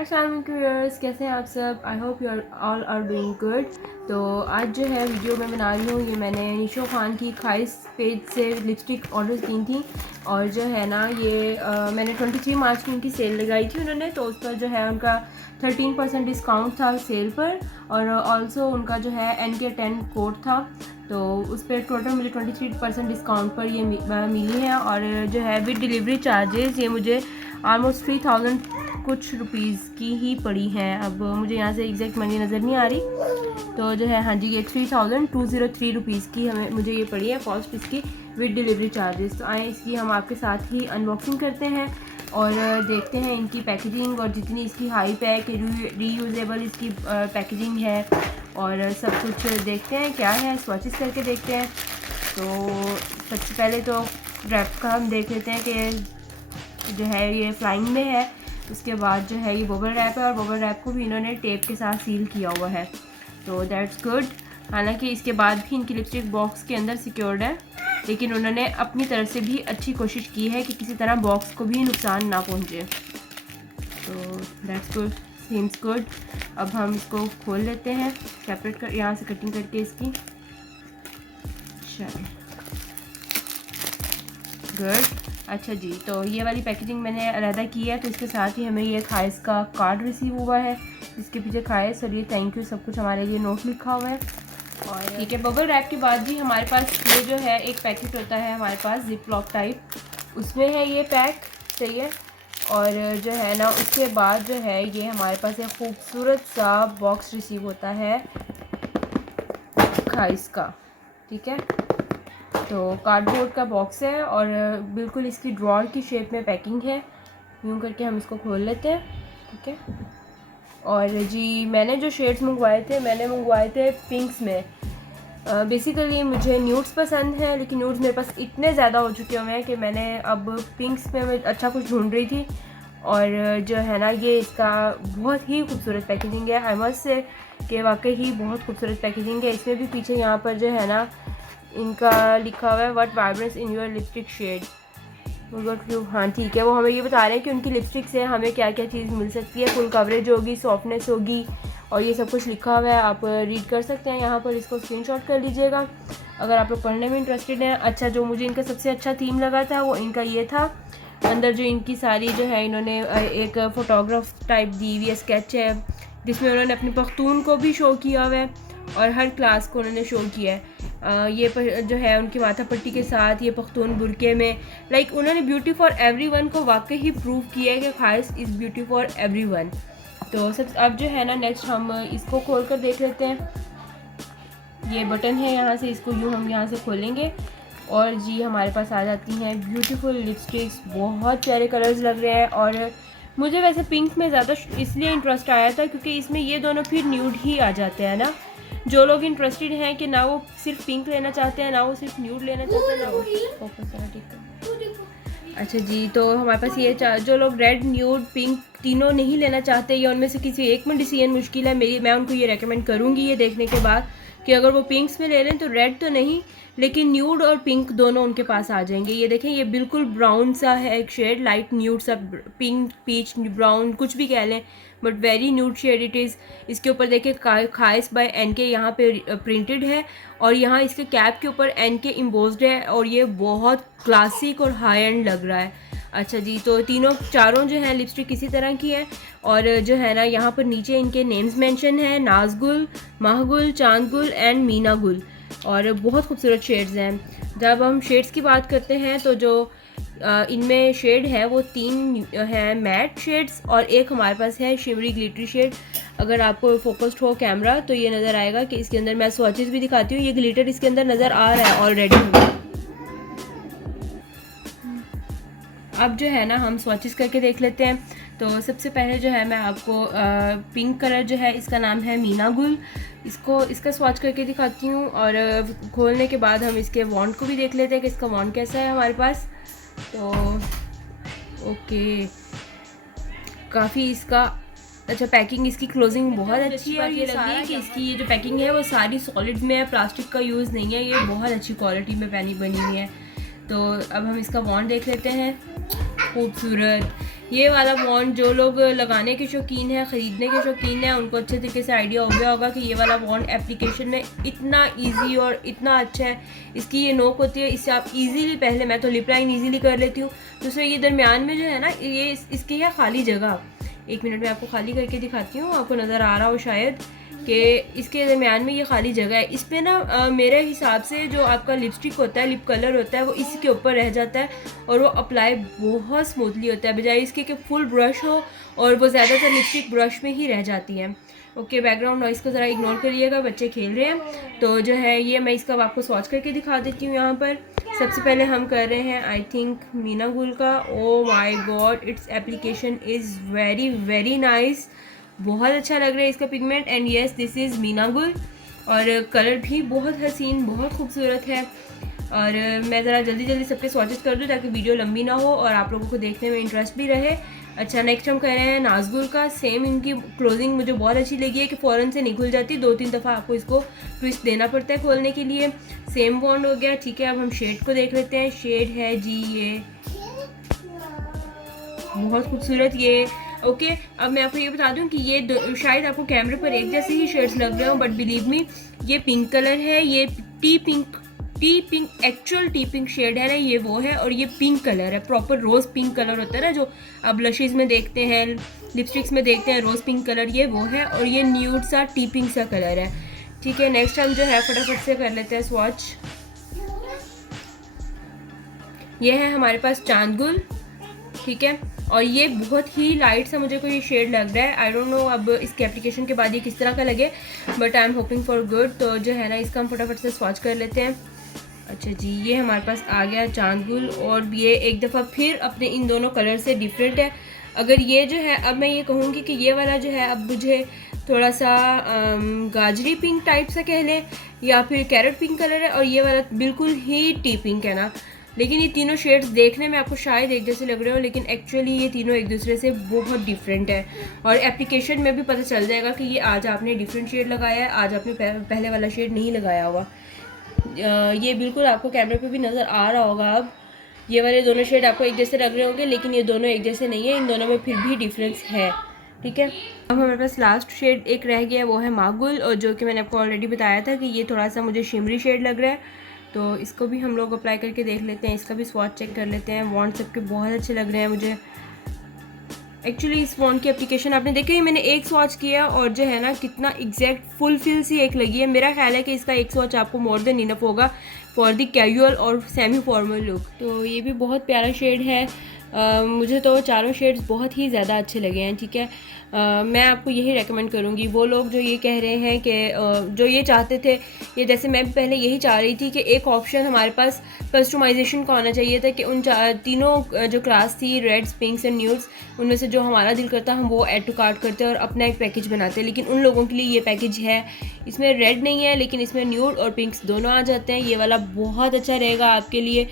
अस्सलाम वालेकुम व्यूअर्स, कैसे हैं आप सब। I hope you all are doing good. तो आज जो है वीडियो मैं बना रही हूँ, ये मैंने निशो खान की ख्वाहिश पेज से लिपस्टिक ऑर्डर की थी और जो है ना ये मैंने 23 मार्च की उनकी सेल लगाई थी उन्होंने, तो उस पर जो है उनका 13% डिस्काउंट था सेल पर और ऑल्सो उनका जो है NK10 कोड था, तो उस पर टोटल मुझे 23% डिस्काउंट पर ये मिली है और जो है विद डिलीवरी चार्जेस ये मुझे ऑलमोस्ट 3000 कुछ रुपीज़ की ही पड़ी हैं। अब मुझे यहाँ से एग्जैक्ट मनी नज़र नहीं आ रही, तो जो है हाँ जी ये 3203 रुपीज़ की मुझे ये पड़ी है कॉस्ट इसकी विद डिलीवरी चार्जेस। तो आए इसकी हम आपके साथ ही अनबॉक्सिंग करते हैं और देखते हैं इनकी पैकेजिंग और जितनी इसकी हाई पैक रीयूजेबल इसकी पैकेजिंग है और सब कुछ देखते हैं क्या है, स्वॉचेस करके देखते हैं। तो सबसे पहले तो रैप का हम देख लेते हैं कि जो है ये फ्लाइंग में है, उसके बाद जो है ये बबल रैप है और बबल रैप को भी इन्होंने टेप के साथ सील किया हुआ है, तो दैट्स गुड। हालांकि इसके बाद भी इनकी लिपस्टिक बॉक्स के अंदर सिक्योर्ड है, लेकिन उन्होंने अपनी तरफ से भी अच्छी कोशिश की है कि किसी तरह बॉक्स को भी नुकसान ना पहुंचे, तो दैट्स गुड, सीम्स गुड। अब हम इसको खोल लेते हैं सेपरेट कर, यहाँ से कटिंग करके इसकी। चलिए गुड। अच्छा जी, तो ये वाली पैकेजिंग मैंने अलहदा की है, तो इसके साथ ही हमें ये ख्वाहिश का कार्ड रिसीव हुआ है, इसके पीछे ख्वाहिश और ये थैंक यू सब कुछ हमारे लिए नोट लिखा हुआ है। और ठीक है, बबल रैप के बाद भी हमारे पास ये जो है एक पैकेट होता है हमारे पास जिप लॉक टाइप, उसमें है ये पैक चाहिए और जो है ना उसके बाद जो है ये हमारे पास एक खूबसूरत सा बॉक्स रिसीव होता है ख्वाहिश का, ठीक है। तो कार्डबोर्ड का बॉक्स है और बिल्कुल इसकी ड्रॉर की शेप में पैकिंग है, यूँ करके हम इसको खोल लेते हैं, ठीक है। और जी मैंने जो शेड्स मंगवाए थे मैंने मंगवाए थे पिंक्स में। बेसिकली मुझे न्यूड्स पसंद हैं, लेकिन न्यूड्स मेरे पास इतने ज़्यादा हो चुके हुए हैं कि मैंने अब पिंक्स में मैं अच्छा कुछ ढूंढ रही थी और जो है ना ये इसका बहुत ही खूबसूरत पैकेजिंग है, आई मस्ट से कि वाकई ही बहुत खूबसूरत पैकेजिंग है। इसमें भी पीछे यहाँ पर जो है ना इनका लिखा हुआ है what vibrance in your lipstick shade view. हाँ ठीक है, वो हमें ये बता रहे हैं कि उनकी लिपस्टिक से हमें क्या क्या चीज़ मिल सकती है, फुल कवरेज होगी, सॉफ्टनेस होगी और ये सब कुछ लिखा हुआ है, आप रीड कर सकते हैं यहाँ पर, इसको स्क्रीनशॉट कर लीजिएगा अगर आप लोग पढ़ने में इंटरेस्टेड हैं। अच्छा, जो मुझे इनका सबसे अच्छा थीम लगा था वो इनका ये था, अंदर जो इनकी सारी जो है इन्होंने एक फ़ोटोग्राफ टाइप दी हुई है, स्केच है जिसमें उन्होंने अपनी पख्तून को भी शो किया हुआ है और हर क्लास को उन्होंने शो किया है। ये जो है उनकी माथा पट्टी के साथ ये पख्तून बुरके में, लाइक उन्होंने ब्यूटी फॉर एवरीवन को वाकई ही प्रूव किया है कि ख्वाहिश इज़ ब्यूटी फॉर एवरीवन। तो सब अब जो है ना नेक्स्ट हम इसको खोल कर देख लेते हैं। ये बटन है, यहाँ से इसको यूँ हम यहाँ से खोलेंगे और जी हमारे पास आ जाती हैं ब्यूटीफुल लिपस्टिक्स, बहुत प्यारे कलर्स लग रहे हैं और मुझे वैसे पिंक में ज़्यादा इसलिए इंटरेस्ट आया था क्योंकि इसमें ये दोनों फिर न्यूड ही आ जाते हैं ना। जो लोग इंटरेस्टेड हैं कि ना वो सिर्फ पिंक लेना चाहते हैं ना वो सिर्फ न्यूड लेना चाहते हैं ना वो फोकस है, ठीक है। अच्छा जी, तो हमारे पास ये जो लोग रेड न्यूड पिंक तीनों नहीं लेना चाहते या उनमें से किसी एक में डिसीजन मुश्किल है, मैं उनको ये रेकमेंड करूँगी ये देखने के बाद कि अगर वो पिंक्स में ले लें तो रेड तो नहीं लेकिन न्यूड और पिंक दोनों उनके पास आ जाएंगे। ये देखें, ये बिल्कुल ब्राउन सा है एक शेड, लाइट न्यूड सा, पिंक पीच ब्राउन कुछ भी कह लें, but very nude shade it is. इसके ऊपर देखिए ख्वाहिश बाय NK यहाँ पे प्रिंटेड है और यहाँ इसके कैप के ऊपर NK इम्बोज्ड है और ये बहुत क्लासिक और हाई एंड लग रहा है। अच्छा जी, तो चारों जो है लिपस्टिक इसी तरह की है और जो है ना यहाँ पर नीचे इनके नेम्स मेंशन है, नाजगुल, महगुल, चांदगुल एंड मीना गुल, और बहुत खूबसूरत शेड्स हैं। जब हम शेड्स की बात करते हैं तो जो इनमें शेड है वो 3 हैं मैट शेड्स और एक हमारे पास है शिमरी ग्लिटरी शेड। अगर आपको फोकस्ड हो कैमरा तो ये नज़र आएगा कि इसके अंदर, मैं स्वॉचेस भी दिखाती हूँ, ये ग्लिटर इसके अंदर नज़र आ रहा है ऑलरेडी। अब जो है ना हम स्वॉचेस करके देख लेते हैं। तो सबसे पहले जो है मैं आपको पिंक कलर जो है इसका नाम है मीना गुल, इसका स्वॉच करके दिखाती हूँ और खोलने के बाद हम इसके वॉन्ट को भी देख लेते हैं कि इसका वॉन्ट कैसा है हमारे पास। तो ओके, काफ़ी इसका अच्छा पैकिंग, इसकी क्लोजिंग बहुत अच्छी है। ये लग रही है कि इसकी ये जो पैकिंग है वो सारी सॉलिड में है, प्लास्टिक का यूज़ नहीं है, ये बहुत अच्छी क्वालिटी में बनी हुई है। तो अब हम इसका वॉन्ट देख लेते हैं, खूबसूरत। ये वाला वॉन्ड जो लोग लगाने के शौकीन हैं, ख़रीदने के शौकीन हैं, उनको अच्छे तरीके से आइडिया हो गया होगा कि ये वाला वॉन्ड एप्लीकेशन में इतना इजी और इतना अच्छा है। इसकी ये नोक होती है, इससे आप इजीली, पहले मैं तो लिप लाइन इजीली कर लेती हूँ। दूसरा ये दरमियान में जो है ना, ये इसकी है खाली जगह। 1 मिनट में आपको खाली करके दिखाती हूँ, आपको नज़र आ रहा हो शायद कि इसके दरमियान में ये खाली जगह है। इस पर ना मेरे हिसाब से जो आपका लिपस्टिक होता है, लिप कलर होता है, वो इसी के ऊपर रह जाता है और वो अप्लाई बहुत स्मूथली होता है, बजाय इसके कि फुल ब्रश हो और वो ज़्यादातर लिपस्टिक ब्रश में ही रह जाती है। ओके, बैकग्राउंड नॉइज़ को ज़रा इग्नोर करिएगा, बच्चे खेल रहे हैं। तो जो है ये मैं इसका आपको स्वॉच करके दिखा देती हूँ। यहाँ पर सबसे पहले हम कर रहे हैं आई थिंक मीना गुल का। Oh my God, its application is very very nice, बहुत अच्छा लग रहा है इसका pigment. And yes, this is Meena गुल और कलर भी बहुत हसीन, बहुत खूबसूरत है। और मैं ज़रा जल्दी जल्दी सब पे स्वॉचेस कर दूँ ताकि वीडियो लंबी ना हो और आप लोगों को देखने में इंटरेस्ट भी रहे। अच्छा, नेक्स्ट हम कर रहे हैं नाज़गुल का। सेम इनकी क्लोजिंग मुझे बहुत अच्छी लगी है कि फ़ौरन से नहीं खुल जाती, 2-3 दफ़ा आपको इसको ट्विस्ट देना पड़ता है खोलने के लिए। सेम बॉन्ड हो गया, ठीक है। अब हम शेड को देख लेते हैं। शेड है जी ये बहुत खूबसूरत ये। ओके, अब मैं आपको ये बता दूं कि ये शायद आपको कैमरे पर एक जैसे ही शेड्स लग रहे हो, बट बिलीव मी ये पिंक कलर है, ये tea pink actual tea pink shade है ना, ये वो है। और ये पिंक कलर है, प्रॉपर रोज़ पिंक कलर होता है ना जो आप ब्लशेज़ में देखते हैं, लिपस्टिक्स में देखते हैं, रोज़ पिंक कलर, ये वो है। और ये न्यूड सा टी पिंक सा कलर है, ठीक है। नेक्स्ट हम जो है फटाफट से कर लेते हैं स्वॉच। ये है हमारे पास चांदगुल, ठीक है। और ये बहुत ही लाइट सा मुझे कोई शेड लग रहा है, आई डोंट नो अब इसके एप्लीकेशन के बाद ये किस तरह का लगे, but I am hoping for good. तो जो है ना इसका हम फटाफट से स्वॉच कर लेते हैं। अच्छा जी, ये हमारे पास आ गया चांदगुल और ये एक दफ़ा फिर अपने इन दोनों कलर से डिफरेंट है। अगर ये जो है, अब मैं ये कहूँगी कि ये वाला जो है अब मुझे थोड़ा सा गाजरी पिंक टाइप सा कह लें या फिर कैरेट पिंक कलर है, और ये वाला बिल्कुल ही टी पिंक है ना। लेकिन ये तीनों शेड्स देखने में आपको शायद एक जैसे लग रहे हो, लेकिन एक्चुअली ये तीनों एक दूसरे से बहुत डिफरेंट है। और एप्लीकेशन में भी पता चल जाएगा कि ये आज आपने डिफरेंट शेड लगाया है, आज आपने पहले वाला शेड नहीं लगाया हुआ। ये बिल्कुल आपको कैमरे पे भी नज़र आ रहा होगा। अब ये वाले दोनों शेड आपको एक जैसे लग रहे होंगे, लेकिन ये दोनों एक जैसे नहीं है, इन दोनों में फिर भी डिफरेंस है, ठीक है। अब हमारे पास लास्ट शेड एक रह गया है, वो है मागुल, और जो कि मैंने आपको ऑलरेडी बताया था कि ये थोड़ा सा मुझे शिमरी शेड लग रहा है। तो इसको भी हम लोग अप्लाई करके देख लेते हैं, इसका भी स्वॉच चेक कर लेते हैं। वॉन्ड सबके बहुत अच्छे लग रहे हैं मुझे। एक्चुअली इस वॉन्ड की एप्लीकेशन आपने देखी है, मैंने एक स्वॉच किया और जो है ना कितना एग्जैक्ट फुलफिल सी एक लगी है। मेरा ख्याल है कि इसका एक स्वॉच आपको मोर देन इनफ होगा फॉर द कैजुअल और सेमी फॉर्मल लुक। तो ये भी बहुत प्यारा शेड है। मुझे तो चारों शेड्स बहुत ही ज़्यादा अच्छे लगे हैं, ठीक है। मैं आपको यही रेकमेंड करूँगी, वो लोग जो ये कह रहे हैं कि जो ये चाहते थे, ये जैसे मैं पहले यही चाह रही थी कि एक ऑप्शन हमारे पास कस्टमाइजेशन का होना चाहिए था कि उन तीनों जो क्लास थी, रेड्स, पिंक्स एंड न्यूड्स, उनमें से जो हमारा दिल करता हम वो ऐड टू कार्ट करते और अपना एक पैकेज बनाते। लेकिन उन लोगों के लिए ये पैकेज है, इसमें रेड नहीं है लेकिन इसमें न्यूड और पिंक्स दोनों आ जाते हैं। ये वाला बहुत अच्छा रहेगा आपके लिए।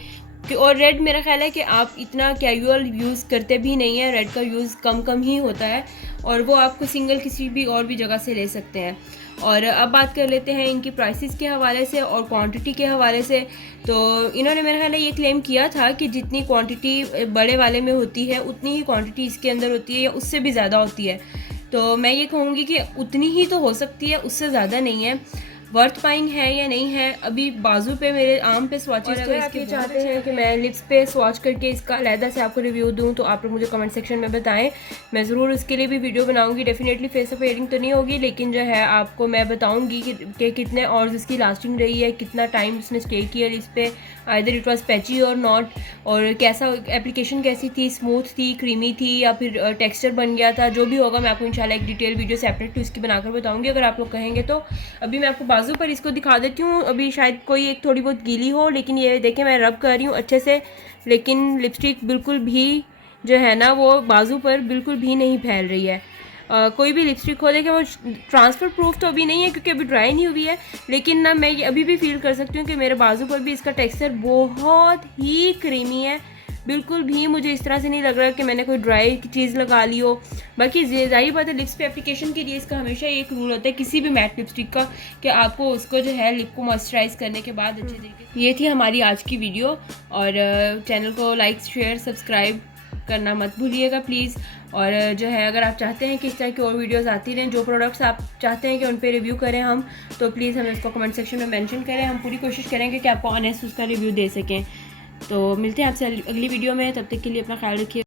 और रेड मेरा ख्याल है कि आप इतना कैजुअल यूज़ करते भी नहीं है, रेड का यूज़ कम ही होता है और वो आपको सिंगल किसी भी और भी जगह से ले सकते हैं। और अब बात कर लेते हैं इनकी प्राइसेस के हवाले से और क्वांटिटी के हवाले से। तो इन्होंने मेरा ख्याल है ये क्लेम किया था कि जितनी क्वांटिटी बड़े वाले में होती है उतनी ही क्वांटिटी इसके अंदर होती है या उससे भी ज़्यादा होती है। तो मैं ये कहूँगी कि उतनी ही तो हो सकती है, उससे ज़्यादा नहीं है। वर्थ बाइंग है या नहीं है, अभी बाजू पे मेरे आर्म पे स्वॉचेस, तो इसके चाहते हैं कि मैं लिप्स पे स्वॉच करके इसका अलहदा से आपको रिव्यू दूं तो आप लोग मुझे कमेंट सेक्शन में बताएं। मैं ज़रूर उसके लिए भी वीडियो बनाऊंगी। डेफिनेटली फेस ऑफ एयरिंग तो नहीं होगी, लेकिन जो है आपको मैं बताऊंगी कि कितने और इसकी लास्टिंग रही है, कितना टाइम उसने स्टे किया इस पर, आइदर इट वॉज पैची और नॉट, और कैसा एप्लीकेशन कैसी थी, स्मूथ थी, क्रीमी थी या फिर टेक्सचर बन गया था। जो भी होगा मैं आपको इंशाल्लाह एक डिटेल वीडियो सेपरेट उसकी बनाकर बताऊँगी अगर आप लोग कहेंगे तो। अभी मैं आपको बाजू पर इसको दिखा देती हूँ। अभी शायद कोई एक थोड़ी बहुत गीली हो, लेकिन ये देखें मैं रब कर रही हूँ अच्छे से, लेकिन लिपस्टिक बिल्कुल भी जो है ना वो बाजू पर बिल्कुल भी नहीं फैल रही है। कोई भी लिपस्टिक हो देखिए वो ट्रांसफ़र प्रूफ तो अभी नहीं है क्योंकि अभी ड्राई नहीं हुई है, लेकिन ना मैं अभी भी फील कर सकती हूँ कि मेरे बाजू पर भी इसका टेक्सचर बहुत ही क्रीमी है। बिल्कुल भी मुझे इस तरह से नहीं लग रहा कि मैंने कोई ड्राई चीज़ लगा ली हो। बाकी जाहिर बात है लिप्स पे एप्लीकेशन के लिए इसका हमेशा एक रूल होता है किसी भी मैट लिपस्टिक का कि आपको उसको जो है लिप को मॉइस्चराइज करने के बाद अच्छे तरीके। ये थी हमारी आज की वीडियो और चैनल को लाइक, शेयर, सब्सक्राइब करना मत भूलिएगा प्लीज़। और जो है अगर आप चाहते हैं कि इस तरह की और वीडियोस आती रहें, जो प्रोडक्ट्स आप चाहते हैं कि उन पे रिव्यू करें हम, तो प्लीज़ हमें उसको कमेंट सेक्शन में मेंशन करें। हम पूरी कोशिश करेंगे कि आपको ऑनेस्ट उसका रिव्यू दे सकें। तो मिलते हैं आपसे अगली वीडियो में, तब तक के लिए अपना ख्याल रखिए।